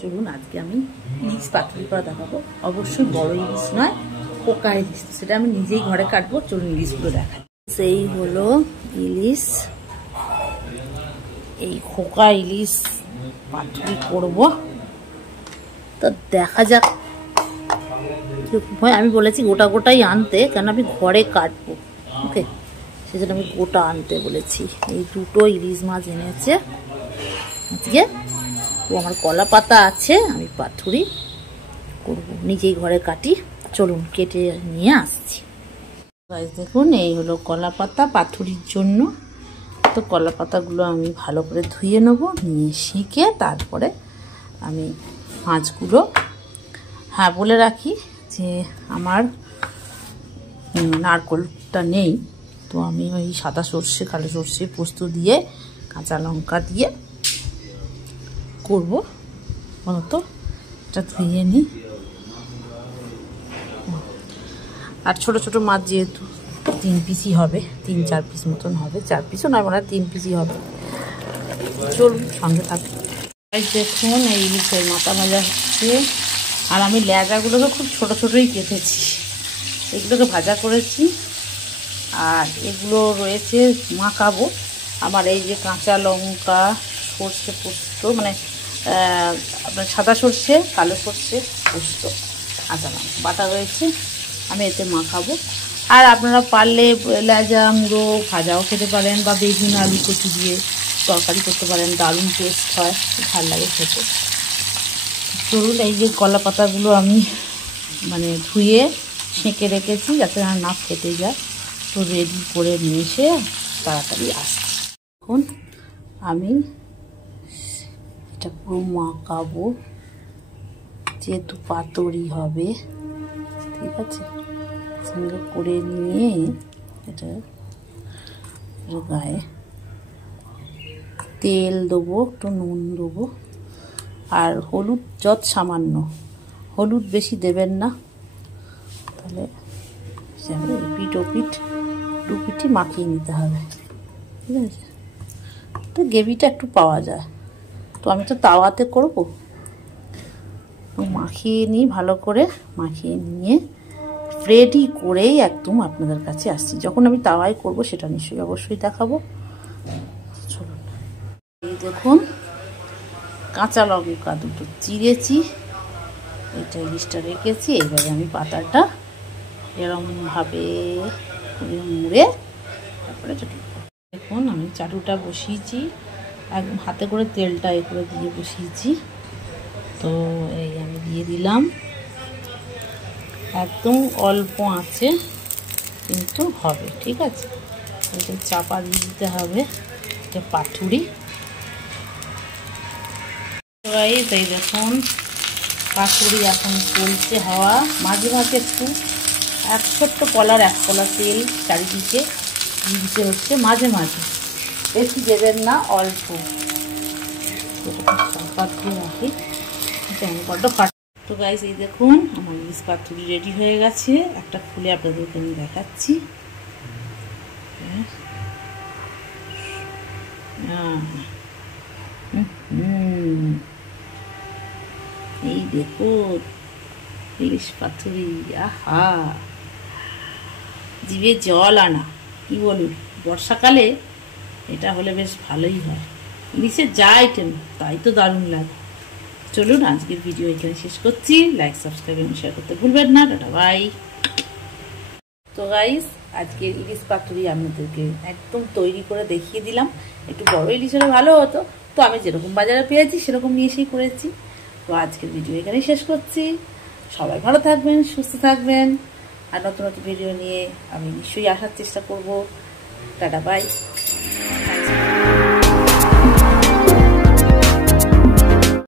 চলুন আজকে আমি ইলিশ পাতুরি করা দেখাবো। অবশ্যই বড় ইলিশ নয়, পোকা ইলিশ, সেটা আমি নিজেই ঘরে কাটবো। চলুন ইলিশগুলো দেখাই। সেই হলো ইলিশ, এই খোকা ইলিশ পাতুরি করব। তো দেখা যাক। আমি বলেছি গোটা গোটাই আনতে, কেন আমি ঘরে কাটবো। ওকে, সেজন্য আমি গোটা আনতে বলেছি। এই দুটো ইলিশ মাছ এনেছে আজকে। তো আমার কলা পাতা আছে, আমি পাতুরি করব, নিজেই ঘরে কাটি। চলুন কেটে নিয়ে আসছি। দেখুন, এই হলো কলা পাতা পাতুরির জন্য। তো কলা পাতাগুলো আমি ভালো করে ধুয়ে নেব, নিয়ে সেঁকে তারপরে আমি মাছগুলো, হ্যাঁ বলে রাখি যে আমার নারকোলটা নেই, তো আমি ওই সাদা সর্ষে, কালো সর্ষে, পোস্ত দিয়ে, কাঁচা লঙ্কা দিয়ে করব। তো এটা ধুয়ে নিই। আর ছোট ছোট মাছ যেহেতু 3 পিসই হবে, 3-4 পিস মতন হবে, 4 পিসও নয়, মনে হয় 3 পিসই হবে। চলুন সঙ্গে থাকুন। দেখুন, এই ইলিশের মাথা ভাজা হচ্ছে, আর আমি লেজাগুলোকে খুব ছোট ছোটই কেটেছি, এগুলোকে ভাজা করেছি। আর এগুলো রয়েছে মাখাবো। আমার এই যে কাঁচা লঙ্কা, সর্ষে, পোস্ত, মানে আপনার সাদা সর্ষে, কালো সর্ষে, পোস্ত, কাঁচা লঙ্কা বাটা রয়েছে, আমি এতে মাখাবো। আর আপনারা পারলে লেজা মুড়ো ভাজাও খেতে পারেন, বা বেগুন আলু কচু দিয়ে তরকারি করতে পারেন, দারুণ টেস্ট হয়, ভালো লাগে খেতে। চলুন, এই যে কলা পাতাগুলো আমি মানে ধুয়ে সেঁকে রেখেছি যাতে না ফেটে যায়, তো রেডি করে নিয়ে এসে তাড়াতাড়ি আসছি। এখন আমি এটা পুরো মাখাবো, যেহেতু পাতুরি হবে, ঠিক আছে, সঙ্গে করে নিয়ে এটা গায়ে তেল দেবো, একটু নুন দেবো, আর হলুদ যত সামান্য, হলুদ বেশি দেবেন না, তাহলে এপিট ওপিট দুপিটি মাখিয়ে নিতে হবে, ঠিক আছে। তো গ্রেভিটা একটু পাওয়া যায়, তো আমি তো তাওয়াতে করবো, তো মাখিয়ে নিই ভালো করে। মাখিয়ে নিয়ে রেডি করেই একদম আপনাদের কাছে আসছি। যখন আমি তাওয়ায় করব সেটা নিশ্চয়ই অবশ্যই দেখাবো। চলুন, এই দেখুন, কাঁচা লঙ্কা দুটো চিড়েছি, এটা ইলিশটা রেখেছি। এইভাবে আমি পাতাটা এরকমভাবে মুড়ে তারপরে দেখুন, আমি চাটুটা বসিয়েছি, একদম হাতে করে তেলটা এ করে দিয়ে বসিয়েছি। তো এই আমি দিয়ে দিলাম, একদম অল্প আঁচে কিন্তু হবে, ঠিক আছে। এটা চাপা দিয়ে দিতে হবে, এটা পাতুরি। এই দেখুন, পাতুরি এখন চলছে হাওয়া, মাঝে মাঝে একটু এক ছোট্ট কলার 1 কলা তেল চারিদিকে দিতে হচ্ছে মাঝে মাঝে, বেশি দেবেন না, অল্প। চাপা দিয়ে রাখি, বড্ড ফাট। তো গাইস, এই দেখুন আমার ইলিশ পাতুরি রেডি হয়ে গেছে। একটা খুলে আপনাদেরকে আমি দেখাচ্ছি। এই দেখুন ইলিশ পাতুরি, আহা, জিভে জল আনা, কি বলুন। বর্ষাকালে এটা হলে বেশ ভালোই হয়। ইলিশের যা আইটেম তাই তো দারুণ লাগে। চলুন আজকের ভিডিও এখানে শেষ করছি। লাইক, সাবস্ক্রাইব এবং শেয়ার করতে ভুলবেন না। Tata, by. তো গাইস, আজকের ইলিশ পাতুরি আপনাদেরকে একদম তৈরি করে দেখিয়ে দিলাম। একটু বড় ইলিশ হলে ভালো হতো, তো আমি যেরকম বাজারে পেয়েছি সেরকম নিয়ে এসেই করেছি। তো আজকের ভিডিও এখানেই শেষ করছি। সবাই ভালো থাকবেন, সুস্থ থাকবেন, আর নতুন নতুন ভিডিও নিয়ে আমি নিশ্চয়ই আসার চেষ্টা করব। Tata, by.